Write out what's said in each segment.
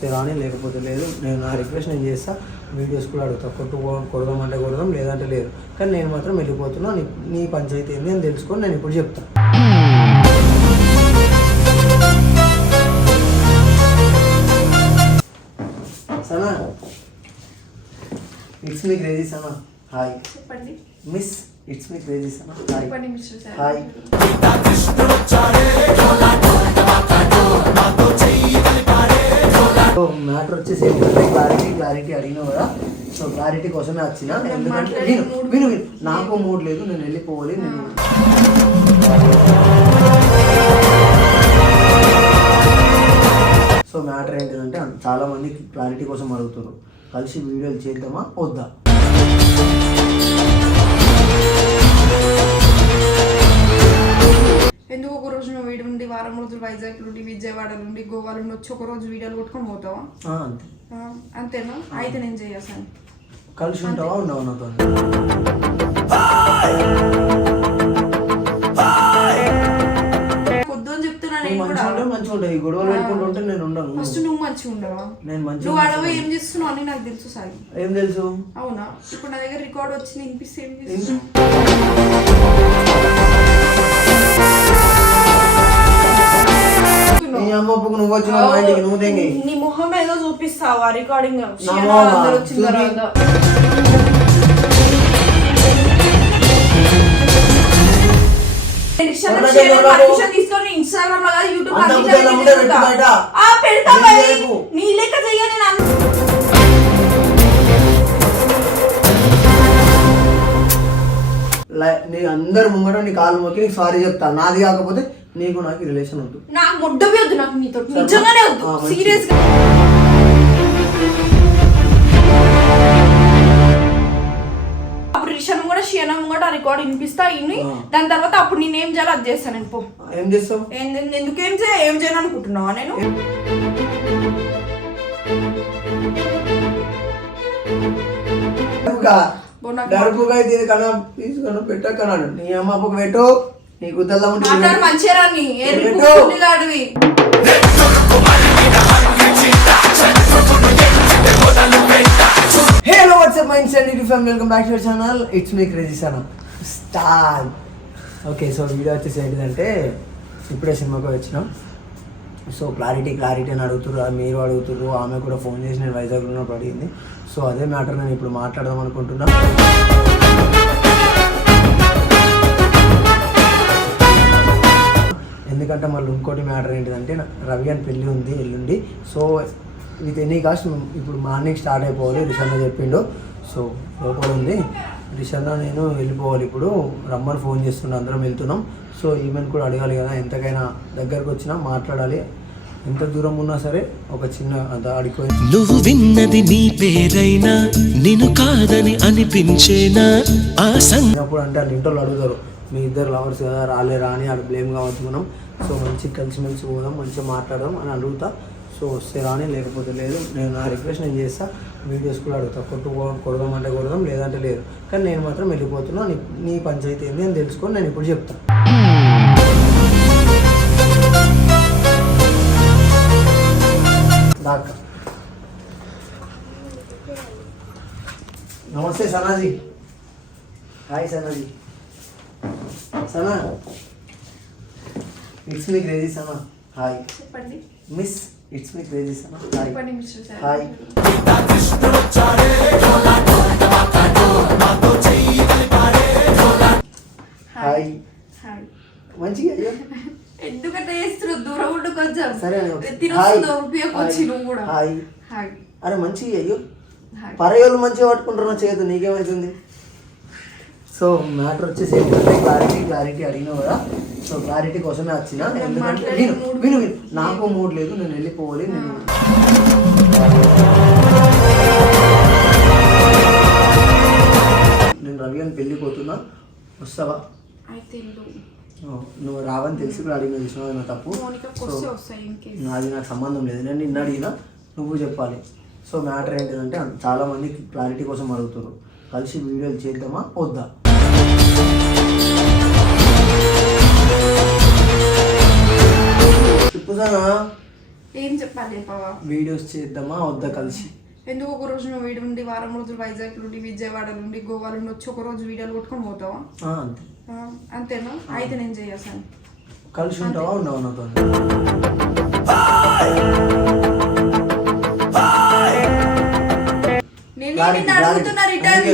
వస్తే రాని లేకపోతే లేదు. నేను నా రిక్వెస్ట్ నేను చేస్తా. వీడియోస్ కూడా అడుగుతా. కొట్టు కొడదాం అంటే కొడదాం లేదంటే లేదు. కానీ నేను మాత్రం వెళ్ళిపోతున్నా. నీ నీ పంచాయతీ ఏంది అని తెలుసుకొని నేను ఇప్పుడు చెప్తాను Sana it's me crazy Sana. Hi. చెప్పండి. Miss it's me crazy Sana. Hi. Hi. Matter వచ్చేసి ఏంటంటే క్లారిటీ క్లారిటీ అడిగినా కదా. సో క్లారిటీ కోసమే వచ్చిన. ఎందుకంటే విను విను నాకు మూడ్ లేదు నేను వెళ్ళిపోవాలి నేను సో మ్యాటర్ ఏంటిదంటే చాలా మంది క్లారిటీ కోసం అడుగుతారు కలిసి వీడియోలు చేద్దామా వద్దా? రోజు నువ్వు వీడి నుండి వారం రోజులు వైజాగ్ నుండి విజయవాడ నుండి గోవా నుండి వచ్చి ఒక రోజు వీడియోలు కొట్టుకొని పోతావా? అంతేనా? అయితే నేను చేయాల్సాను కలిసి ఉంటావా? ఉండవా నాతో? పొద్దు అని చెప్తున్నా నువ్వు నేను కూడా. మంచిగా ఉంటాయి గొడవలు నేను ఉండను. ఫస్ట్ నువ్వు మంచిగా ఉండవా? నేను మంచిగా నువ్వు అడవి ఏం చేస్తున్నావు అని నాకు తెలుసు సాయి. ఏం తెలుసు? అవునా? ఇప్పుడు నా దగ్గర రికార్డ్ వచ్చి వినిపిస్తే ఏం ఏం? చేస్తున్నావు? ఒప్పుకు నువ్వు వచ్చిన మా ఇంటికి నువ్వు తెంగి. నీ మొహం ఏదో చూపిస్తావా రికార్డింగ్? అందరు వచ్చిన. తర్వాత. ఇన్స్టాగ్రామ్లో యూట్యూబ్. ఆ పెడతా నీ లెక్క అందరు ముంగట నీ కాలు మొక్కి నీకు సారీ చెప్తా. నాది కాకపోతే నీకు నాకు రిలేషన్ వద్దు. నాకు ముడ్డవి వద్దు నాకు నీతో. నిజంగానే వద్దు. సీరియస్గా అప్పుడు రిషన్ కూడా షియనం కూడా రికార్డ్ వినిపిస్తా ఇన్ని. దాని తర్వాత అప్పుడు నేను ఏం చేయాలో అది చేస్తాను నేను పో. ఏం చేస్తావు? ఎందుకు ఏం చేయ ఏం చేయను అనుకుంటున్నావా నేను? డరుపుగా బో నాకు డరుపుగా అయితే ఇది కన్నా తీసుకొని పెట్టకన్నాడు నీ అమ్మ అప్పకు పెట్టు. నీ గుద్దల్లా ఇది మాట్లాడు పెట్టు. మంచిగా రాని పెట్టు. అడివి hello what's up mind set it fam welcome back to channel it's me crazy channel star okay so video వచ్చేసి ఏంటిదంటే ఇప్పుడే సినిమాకి వచ్చినాం. సో క్లారిటీ క్లారిటీ అని అడుగుతుర్రు మీరు అడుగుతుర్రు ఆమె కూడా ఫోన్ చేసి నేను వైజాగ్లో ఉన్నప్పుడు అడిగింది సో అదే మ్యాటర్ నేను ఇప్పుడు మాట్లాడదాం అనుకుంటున్నా. ఎందుకంటే మళ్ళీ ఇంకోటి మ్యాటర్ ఏంటిదంటే రవి అని పెళ్ళి ఉంది ఎల్లుండి. సో విత్ ఎనీ కాస్ట్ ఇప్పుడు మార్నింగ్ స్టార్ట్ అయిపోవాలి రిషన్న చెప్పిండు. సో లోపల ఉంది. రిషన్న నేను వెళ్ళిపోవాలి ఇప్పుడు. రమ్మని ఫోన్ చేస్తుండే అందరం వెళ్తున్నాం. సో ఈమెను కూడా అడగాలి కదా ఎంతకైనా దగ్గరకు వచ్చినా మాట్లాడాలి. ఎంత దూరం ఉన్నా సరే ఒక చిన్న అడిగిపోయి నువ్వు విన్నది నీ పేరైనా నిన్ను కాదని అనిపించేనా? ఆ అంటే వాళ్ళ ఇంట్లో అడుగుతారు మీ ఇద్దరు లవర్స్ కదా రాలేరా అని ఆడ బ్లేమ్ కావచ్చు మనం. సో మంచిగా కలిసిమెలిసి పోదాం మంచిగా మాట్లాడదాం అని అడుగుతా. సో వస్తే రాని లేకపోతే లేదు. నేను నా రిక్వెస్ట్ నేను చేస్తా. వీడియోస్ కూడా అడుగుతా. కొట్టుకో కొడదాం అంటే కొడదాం లేదంటే లేదు. కానీ నేను మాత్రం వెళ్ళిపోతున్నా. నీ నీ పంచాయతీ ఏంది అని తెలుసుకొని నేను ఇప్పుడు చెప్తాను దాకా నమస్తే Sanaji. Hi Sanaji. Sana it's me crazy Sana hi చెప్పండి. Miss it's me crazy Sana hi చెప్పండి mister sir. Hi hi hi మంచిగా అయ్యో ఎందుకంటే వేస్తున్నావు దూరం ఉండు కొంచెం. సరే హాయ్. ఉపయోగం. నువ్వు కూడా. హాయ్ హాయ్ అరే మంచిగా అయ్యో. పరయోళ్ళు మంచిగా పట్టుకుంటున్నా చేతు నీకేమవుతుంది సో మ్యాటర్ వచ్చేసి ఏంటంటే క్లారిటీ క్లారిటీ అడిగినా కదా సో క్లారిటీ కోసమే వచ్చిన. ఎందుకంటే విను విను నాకు మూడ్ లేదు నేను వెళ్ళిపోవాలి నేను నేను రవి అని పెళ్ళి పోతున్నా. వస్తావా? నువ్వు రావని తెలిసి కూడా అడిగిన విషయం నా తప్పు? నాది నాకు సంబంధం లేదు. నేను నిన్న అడిగినా నువ్వు చెప్పాలి. సో మ్యాటర్ ఏంటిదంటే చాలా మంది క్లారిటీ కోసం అడుగుతారు కలిసి వీడియోలు చేద్దామా? వద్దా? ఏం చెప్పాలి వీడియోస్ చేద్దామా? వద్దా కలిసి? ఎందుకు ఒక రోజు నువ్వు వీడి ఉండి వారం రోజులు వైజాగ్ నుండి విజయవాడ నుండి గోవా నుండి వచ్చి ఒక రోజు వీడియోలు కొట్టుకొని పోతావా? ఆ, అంతే. ఆ, అంతేనా? అయితే నేను చేయాల్సాను కలిసి ఉంటావా? ఉండవా నాతో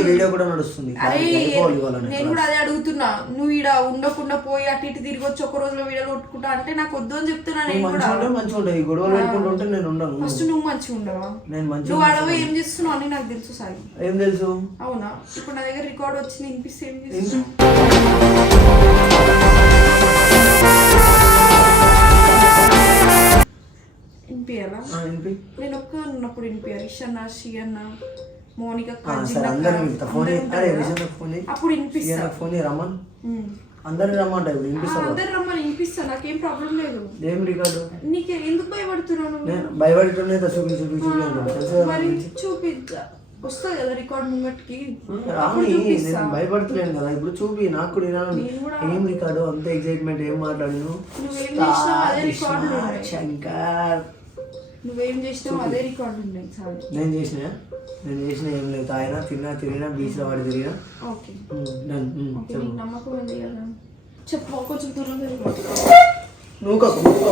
వీడియో కూడా నడుస్తుంది. నేను. కూడా అదే అడుగుతున్నా. నువ్వు ఈడ ఉండకుండా పోయి అటు ఇటు తిరిగి వచ్చి ఒక రోజులో వీడియోలు కొట్టుకుంటా అంటే నాకు వద్దు అని చెప్తున్నా నువ్వు నేను కూడా. మంచిగా ఉంటే మంచిగా ఉంటాయి ఈ గొడవలు పెట్టుకుంటూ ఉంటే నేను ఉండను. ఫస్ట్ నువ్వు మంచిగా ఉండవా నేను మంచిగా నువ్వు అడవి ఏం చేస్తున్నావు అని నాకు తెలుసు సాయి. ఏం తెలుసు? అవునా? ఇప్పుడు నా దగ్గర రికార్డ్ వచ్చి వినిపిస్తే ఏం? చేస్తున్నావు? వినిపించాలా? నేను ఒక్క ఉన్నప్పుడు వినిపించాలి ఇషన్న షియన్న మోనిక సరే అందరిని పిలుస్తా. ఫోన్ విజయ్ ఫోన్ అప్పుడు వినిపిస్తా. ఫోన్ రమ్మన్. ఉమ్. అందరిని రమ్మంట వినిపిస్తారు అందరు రమ్మని వినిపిస్తా. నాకేం ప్రాబ్లం లేదు. ఏం రికార్డు? నీకు ఎందుకు భయపడుతున్నావు నువ్వు? నేను భయపడుతుండే చూపి చూపి చూపి అంటాను మరి. చూపిద్దా వస్తుంది కదా రికార్డ్ ముంగట్కి. రాని నేను భయపడతలేను కదా. ఇప్పుడు చూపి నాకు కూడా వినాలని. ఏం రికార్డు? అంత ఎక్సైట్మెంట్ ఏం మాట్లాడిను. శంకర్. నువ్వేం చేసినావు అదే రికార్డు నేను చేసిన? నేను చేసిన ఏం లేదు. తాగినా తిన్నా తిరిగినా బీచ్లో వాడి తిరిగినా. Okay. Um, done. Um, okay చెప్పు. నీకు నమ్మకం ఉంది కదా. చెప్పు కొంచెం దూరం తిరుగు. నువ్వు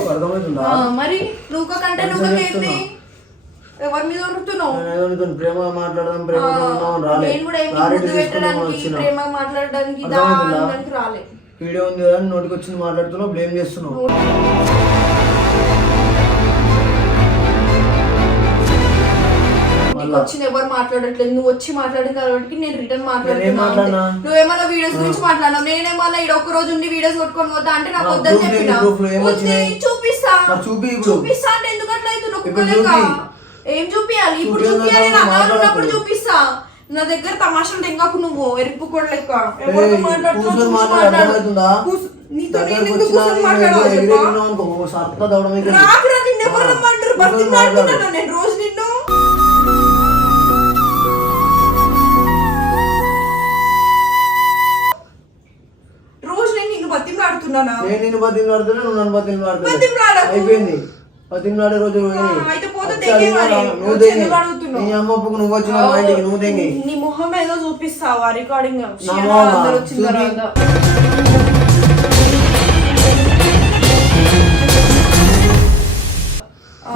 అర్థమవుతుందా? మరి నువ్వు కంటే నువ్వు. ఎవరి మీద దొరుకుతున్నావు నేను ప్రేమ మాట్లాడదాం ప్రేమ నేను కూడా ఏమి పెట్టడానికి ప్రేమ మాట్లాడడానికి? దానికి రాలే. వీడియో ఉంది కదా నోటికి వచ్చింది మాట్లాడుతున్నావు బ్లేమ్ చేస్తున్నావు. నీకు వచ్చింది ఎవరు మాట్లాడట్లేదు నువ్వు వచ్చి మాట్లాడిన కాబట్టి నేను రిటర్న్ నేనేం మాట్లాడుతున్నా? నువ్వేమన్నా వీడియోస్ గురించి మాట్లాడినావు? నేనేమన్నా ఇక్కడ ఒక్క రోజు ఉండి వీడియోస్ కొట్టుకొని పోతా అంటే నాకు వద్దని? చెప్పిన వద్దు? చూపిస్తా. చూపిస్తా అంటే ఎందుకు అట్లా అవుతున్నావు. ఏం చూపియాలి? ఇప్పుడు చూపి చూపియాలి మాట్లాడకు. చూపిస్తా. నా దగ్గర తమాషాలు తెంగకు నువ్వు ఎరుపు కూడా లెక్క. ఎవరితో మాట్లాడుతున్నావు? నీతో నేను ఎందుకు వచ్చినా కూర్చొని మాట్లాడాలి బతిమలాడుతున్నానా నేను నిన్ను నువ్వు నన్ను బతిమలాడకు. అయిపోయింది. బతిమలాడే రోజు. నువ్వు వచ్చి తెగి. ఎందుకు అడుగుతున్నావు? నీ అమ్మ అప్పుకు నువ్వు వచ్చిన మా ఇంటికి నువ్వు తెంగి నీ మొహం ఏదో చూపిస్తావా? రికార్డింగ్ వచ్చిన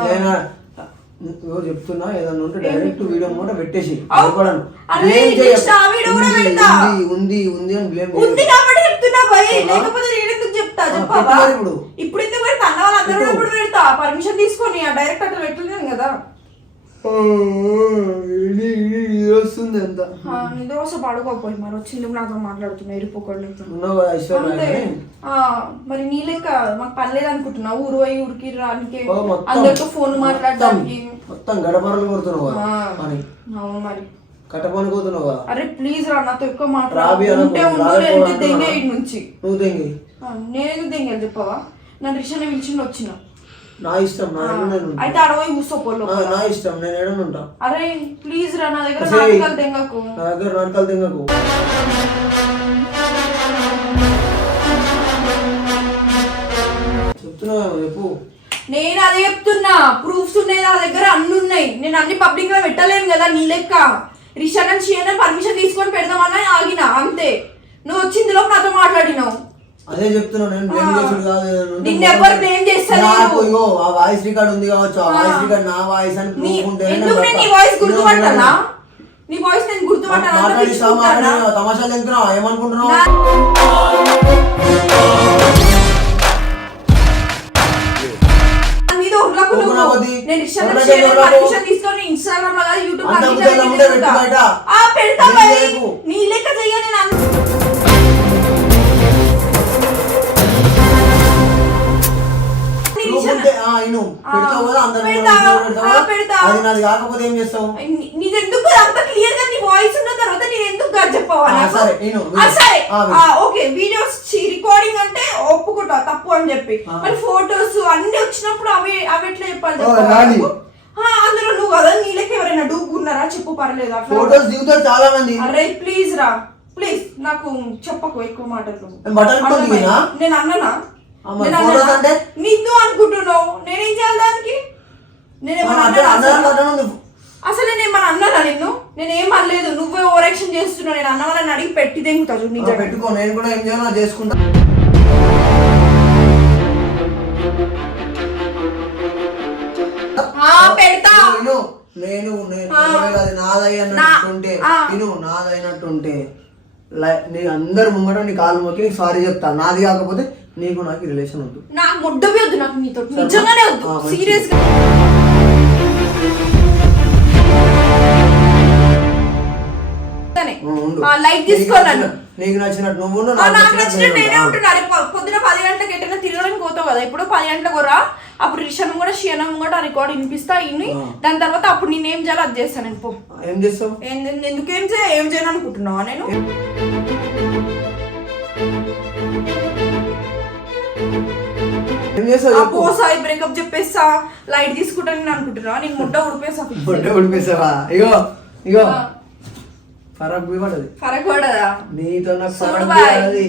నేను చెప్తున్నా? ఏదన్నా ఉంటే డైరెక్ట్ వీడియో మూట పెట్టేసి కూడా ఉంది. ఉంది ఉంది అని బ్లేమ్ ఉంది కాబట్టి చెప్తున్నా భయ్? లేకపోతే చెప్తా చెప్పావా ఇప్పుడు. ఇప్పుడు ఎందుకు పెడతా అన్న వాళ్ళందరూ. ఇప్పుడు పెడతా. పర్మిషన్ తీసుకొని ఆ డైరెక్ట్ అట్లా పెట్టలేను కదా. వస్తుంది అంత. దోశ పడుకోపోయి మరి వచ్చింది నాతో మాట్లాడుతున్నా. ఆ, మరి నీ లెక్క మాకు పర్లేదు అనుకుంటున్నా ఊరు పోయి ఊరికి రానికి అందరితో ఫోన్ మాట్లాడడానికి. మొత్తం గడపరలు కొడుతున్నావు అవును మరి. కట్టపని పోతున్నావు కదా? అరే ప్లీజ్ రా నాతో ఎక్కువ మాట్లాడు ఉంటే ఉండు లేదంటే. దెంగే నుంచి. నువ్వు నేనెందుకు దెంగేది చెప్పవా నన్ను రిక్షాని పిలిచిండి వచ్చిన. నా ఇష్టం నా నేను. అయితే అడవి కూర్చోపోలో నా- ఇష్టం నేను ఏడని ఉంటా? అరే ప్లీజ్ రా నా దగ్గర నాటకాలు దెంగకు నా దగ్గర నాటకాలు తెంగకు. చెప్తున్నా చెప్పు. నేను అదే చెప్తున్నా ప్రూఫ్స్ ఉన్నాయి నా దగ్గర అన్ని ఉన్నాయి. నేను అన్ని పబ్లిక్లో పెట్టలేను కదా నీ లెక్క. రిషాన్ షియన్ పర్మిషన్ తీసుకొని పెడదామన్నా ఆగిన అంతే. నువ్వు వచ్చిందిలో నాతో మాట్లాడినావు. అదే చెప్తున్నా నేను బ్లేమ్ చేసుడు కాదు ఏదైనా ఉంటే నిన్ను ఎవరు blame చేస్తలేరు. నాకు ఇగో ఆ వాయిస్ రికార్డ్ ఉంది కావచ్చు ఆ వాయిస్ రికార్డ్ నా వాయిస్ అని నీ ప్రూఫ్ ఉంటే ఎందుకు నేను నీ వాయిస్ గుర్తుపట్టానా నీ వాయిస్ నేను గుర్తుపట్టానా అంత మాట్లాడిస్తా పిచ్చుకుంటానా? మాట్లాడి తమాషాలు తింటున్నావు ఏమనుకుంటున్నావు నా- నా మీద ఉర్లకు నువ్వు. ఉర్రకు కొద్దీ. నేను రిక్షాలో? పర్మిషన్ తీసుకొని ఇన్స్టాగ్రామ్లో కాదు యూట్యూబ్లో అంత అన్నిట్లో ఉద్యోగం వీడియోస్ ఉంటే పెడతా. పెట్టు బయట. ఆ పెడతా నీ లెక్క నేను ఇను పెడతావు కదా అందరి. అది నాది కాకపోతే ఏం చేస్తావు? నీ- నీది ఎందుకు అంత క్లియర్గా నీ వాయిస్ ఉన్న తర్వాత నేను ఎందుకు కాదు చెప్పవా ఆ, నాకు? సరే, నేను, సరే. ఓకే. వీడియోస్ రికార్డింగ్ అంటే ఒప్పుకుంటా తప్పు అని చెప్పి. మరి ఫోటోస్ అన్ని వచ్చినప్పుడు అవి అవి ఎట్లా చెప్పాలి అందులో నువ్వు కదా నీళ్ళకి ఎవరైనా డూగున్నారా చెప్పు పర్లేదు ఫోటోస్ దిగుతారు చాలా మంది అరే ప్లీజ్ రా. ప్లీజ్ నాకు చెప్పకు ఎక్కువ మాటలు? నేను అన్ననా? అంటే? నిన్ను అనుకుంటున్నావు. నేనేం చేయాలి దానికి? నేనేమన్నా అసలు? నేను ఏమన్నా అన్నానా నిన్ను? నేను ఏం అనలేదు. నువ్వే ఓవరాక్షన్ చేస్తున్నావు. నేను అన్న వాళ్ళని అడిగి పెట్టి తెంగుతా చూడు పెట్టుకో. నేను కూడా ఏం చేయాలో చేసుకుంటా. ఆ, పెడతా. నేను నేను అది నాదైనట్టుంటే. నేను నాదైనట్టుంటే నీ అందరు ముంగట నీ కాలు మొక్కి నీకు సారీ చెప్తా. నాది కాకపోతే నీకు నాకు రిలేషన్ ఉంటుంది నాకు ముడ్డవి వద్దు నాకు నీతో. నిజంగానే వద్దు. సీరియస్గా ఆ, ఉండు. లైట్ నీకు నచ్చినట్టు నువ్వు నాకు నచ్చినట్టు నేను నేనే ఉంటా. ఉంటున్నా. రేపు పొ- పొద్దున పది గంటలకు ఎట్టైనా తిరగడానికి పోతావు కదా. ఇప్పుడు పది గంటలకు రా అప్పుడు రిషన్ కూడా షియనం కూడా రికార్డ్ వినిపిస్తా ఇన్ని. దాని తర్వాత అప్పుడు నేను ఏం చేయాలో అది చేస్తాను నేను ఏం చేస్తావు? ఎందుకు ఏం చేయ ఏం చేయను అనుకుంటున్నావా నేను ఏం చేస్తావు ఆ చెప్పు. పోసా బ్రేకప్ చెప్పేస్తా. లైట్ తీసుకుంటాను నేను అనుకుంటున్నా. నేను ముడ్డ ఉడిపేసా బొట్టే ఉడిపేసావా ఇగో ఇగో. ఫరక్ పడదు ఫరక్ పడదా నీతో నాకు ఫరక్. పడది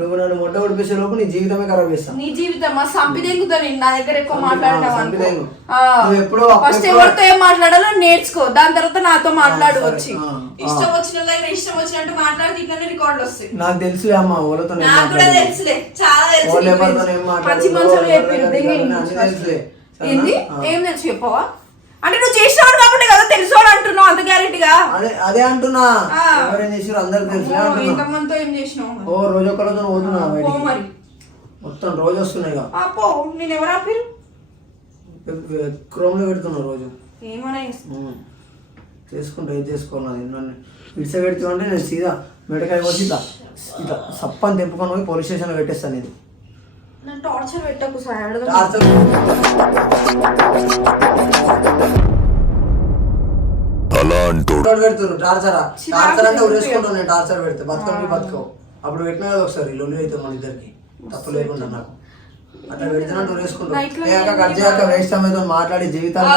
నువ్వు నన్ను మొట్ట ఉడిపేసే లోపు నీ జీవితమే ఖరాబ్ చేస్తాను నీ జీవితం సంపిదెంగుతా నేను నా దగ్గర ఎక్కువ ఎప్పుడో ఫస్ట్ ఎవరితో ఏం మాట్లాడాలో నేర్చుకో. దాని తర్వాత నాతో మాట్లాడు వచ్చి. ఇష్టం. వచ్చిన దగ్గర ఇష్టం వచ్చినట్టు మాట్లాడితే ఇట్లనే రికార్డులు వస్తాయి. నాకు తెలుసులే అమ్మ వాళ్ళతో నాకు కూడా. తెలుసులే. చాలా తెలుసు మంచి మనుషులు చెప్పారు? ఏంది. ఏం తెలుసు చెప్పవా? అంటే నువ్వు చేసినావు కాబట్టి కదా తెలుసు అని అంటున్నావు అంత గ్యారెంటీగా? అదే అదే అంటున్నా. ఎవరేం చేసారు అందరికి అంటున్నా? ఇంతమందితో ఏం చేసినావు? ఓ రోజు ఒక్క రోజు పోతున్నా మరి. మొత్తం రోజు వస్తున్నాయి ఇక. ఆ, పో. నేను ఎవరు ఆపిరు క్రోమ్లో పెడుతున్నా రోజు. ఏమన్నా ఉమ్. చేసుకుంటా ఏది చేసుకోవాలి నన్ను ఇడిస పెడుతూ అంటే నేను సీదా మెడకాయ వచ్చి ఇట్లా ఇట్లా సప్పని తెంపుకొని పోయి పోలీస్ స్టేషన్లో పెట్టేస్తాను ఇది నన్ను టార్చర్ పెట్టకు సార్. టార్చర్ రోడ్ పెడుతున్నారు టార్చరా చిరాకు టార్చర్ అంటే. ఉరేసుకుంటాను నేను టార్చర్ పెడితే. బతుకవు అప్పుడు పెట్టినా కదా ఒకసారి లొల్లి అయితే మన ఇద్దరికి. తప్పు లేకుండా నాకు. అట్లా పెడుతున్నట్టు ఉరేసుకుంటాం నైట్లో లేక కట్ చేయక వేస్ట్ సమయంతో మాట్లాడి జీవితాలు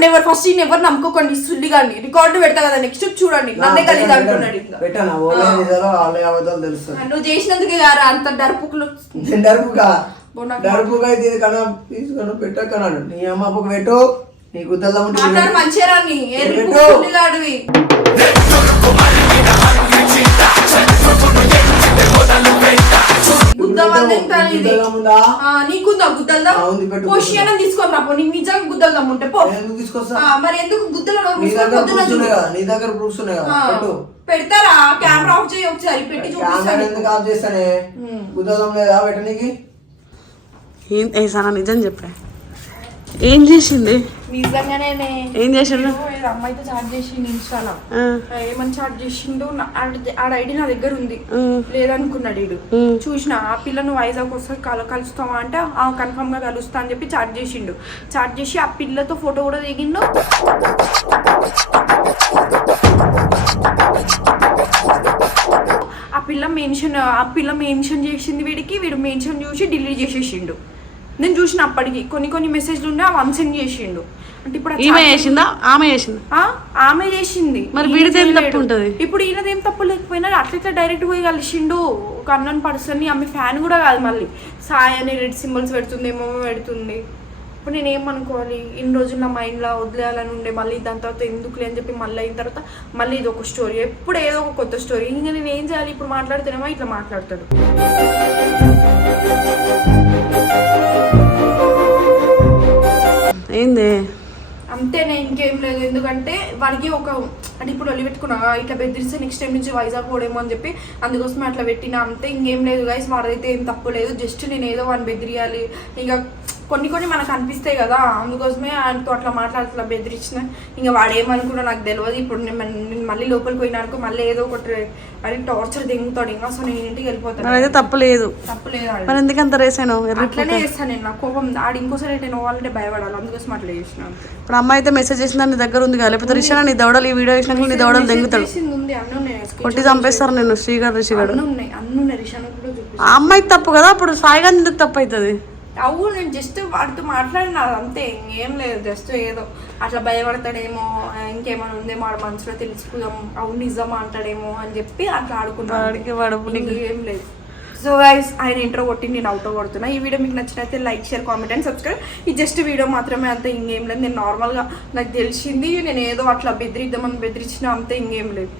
మాట్లాడకండి ఎవరు ఫస్ట్ ఈయన ఎవరు నమ్ముకోకండి సుల్లిగాండి. రికార్డు పెడతా కదా నెక్స్ట్ చూడండి. నన్నే కలిగి అంటున్నాడు ఇంకా. పెట్టాను? ఓలే నిజాలు వాళ్ళే అబద్ధాలు తెలుస్తుంది నువ్వు చేసినందుకే గారా అంత డర్పుకులు. నేను డరుపుగా డరుపుగా ఇది కన్నా తీసుకొని పెట్టకన్నాడు నీ అమ్మ అప్పకు పెట్టు. నీ గుద్దల్లా ఉంటే ఇది మాట్లాడు పెట్టు. మంచిగా రాని. పెట్టు. సుల్లిగాడివి. నీకుందా తీసుకొని నీకు నిజంగా గుద్దలు దమ్ముంటే పో. మరి ఎందుకు గుద్దలు నోరు నీ దగ్గర ప్రూఫ్స్ పెడతారా? కెమెరా ఆఫ్ చేయి ఒకసారి పెట్టి కెమెరా చూపిస్తాను ఎందుకు ఆఫ్ చేస్తానే? ఉమ్. గుద్దలం లేదా పెట్టనీకి? ఏం ఏ సహా నిజం చెప్పే. ఏం చేసింది? నిజంగానే ఏం చేసిండు? అమ్మాయితో చాట్ చేసిండు ఇన్స్టాలో. ఏమని చాట్ చేసిండు? ఆడ- ఐడి నా దగ్గర ఉంది. లేదనుకున్నాడు వీడు ఉమ్. చూసిన ఆ పిల్లను వైజాగ్ వస్తే కల కలుస్తావా అంటే. ఆ కన్ఫర్మ్గా కలుస్తా అని చెప్పి చాట్ చేసిండు. చాట్ చేసి ఆ పిల్లతో ఫోటో కూడా దిగిండు. ఆ పిల్ల మెన్షన్ ఆ పిల్ల మెన్షన్ చేసింది వీడికి. వీడు మెన్షన్ చూసి డిలీట్ చేసేసిండు. నేను చూసిన అప్పటికి కొన్ని కొన్ని మెసేజ్లు ఉండే అవి అన్సెండ్ చేసిండు. అంటే ఇప్పుడు ఈమె చేసిందా? ఆమె చేసిందా? ఆమె చేసింది. మరి వీడిది. తప్పు ఉంటది? ఇప్పుడు ఈయనదేం తప్పు లేకపోయినా అట్లా ఇట్లా డైరెక్ట్ పోయి కలిసిండు. ఒక అన్నన్ పర్సన్ ఆమె ఫ్యాన్ కూడా కాదు మళ్ళీ. సాయి అని రెడ్ సింబల్స్ పెడుతుంది ఏమేమో పెడుతుంది. ఇప్పుడు నేను ఏమనుకోవాలి? ఇన్ని రోజులు నా మైండ్లో వదిలేయాలని ఉండే మళ్ళీ దాని తర్వాత ఎందుకులే అని చెప్పి మళ్ళీ అయిన తర్వాత మళ్ళీ ఇది ఒక స్టోరీ ఎప్పుడు ఏదో ఒక కొత్త స్టోరీ ఇంకా నేను ఏం చేయాలి? ఇప్పుడు మాట్లాడితేనేమో ఇట్లా మాట్లాడతాడు. ఏంది? అంతేనే ఇంకేం లేదు. ఎందుకంటే వాడికి ఒక అంటే ఇప్పుడు ఒలి పెట్టుకున్నా ఇట్లా బెదిరిస్తే నెక్స్ట్ టైం నుంచి వైజాగ్ పోడేమో అని చెప్పి అందుకోసం అట్లా పెట్టినా అంతే. ఇంకేం లేదు గైస్ వాడైతే ఏం తప్పు లేదు. జస్ట్ నేను ఏదో వాడిని బెదిరియాలి. ఇంకా కొన్ని కొన్ని మనకు అనిపిస్తాయి కదా అందుకోసమే ఆయనతో అట్లా మాట్లాడి అట్లా బెదిరించిన ఇంకా వాడేమనుకున్నా నాకు తెలియదు ఇప్పుడు నేను మళ్ళీ లోపలికి పోయినానుకో మళ్ళీ ఏదో ఒకటి అని టార్చర్ దింగుతాడు. ఇంకా సో నేను ఇంటికి వెళ్ళిపోతాను. నాదైతే తప్పు లేదు. తప్పు లేదు ఆడ. మరి ఎందుకంత రేసాను అట్లనే చేస్తాను నేను. నాకు కోపం ఆడు ఇంకోసారి ఎటు పోవాలంటే భయపడాలి. అందుకోసం అట్లా చేసినాను ఇప్పుడు అమ్మాయి అయితే మెసేజ్ చేసిందా నీ దగ్గర ఉంది కదా. లేకపోతే రిషానా నీ దవడలు ఈ వీడియో వేసినాక నీ దవడలు దెంగుతాడు. కొట్టి చంపేస్తారు నేను శ్రీగాడు రిషిగాడు. అమ్మాయి తప్పు కదా. అప్పుడు సాయిగా ఎందుకు తప్పు అవుతుంది? అవు నేను జస్ట్ వాడితో మాట్లాడినా అంతే ఇంకేం లేదు జస్ట్ ఏదో అట్లా భయపడతాడేమో ఇంకేమైనా ఉందేమో వాడు మనసులో తెలుసుకుందాం అవును నిజమా అంటాడేమో అని చెప్పి అట్లా నీకు ఏం లేదు. సో గైస్ ఆయన ఇంట్రో కొట్టి నేను అవుటో కొడుతున్నా. ఈ వీడియో మీకు నచ్చినైతే like share comment and subscribe ఈ జస్ట్ వీడియో మాత్రమే అంతే ఇంకేం లేదు. నేను నార్మల్గా నాకు తెలిసింది నేను ఏదో అట్లా బెదిరిద్దామని బెదిరించిన అంతే ఇంకేం లేదు.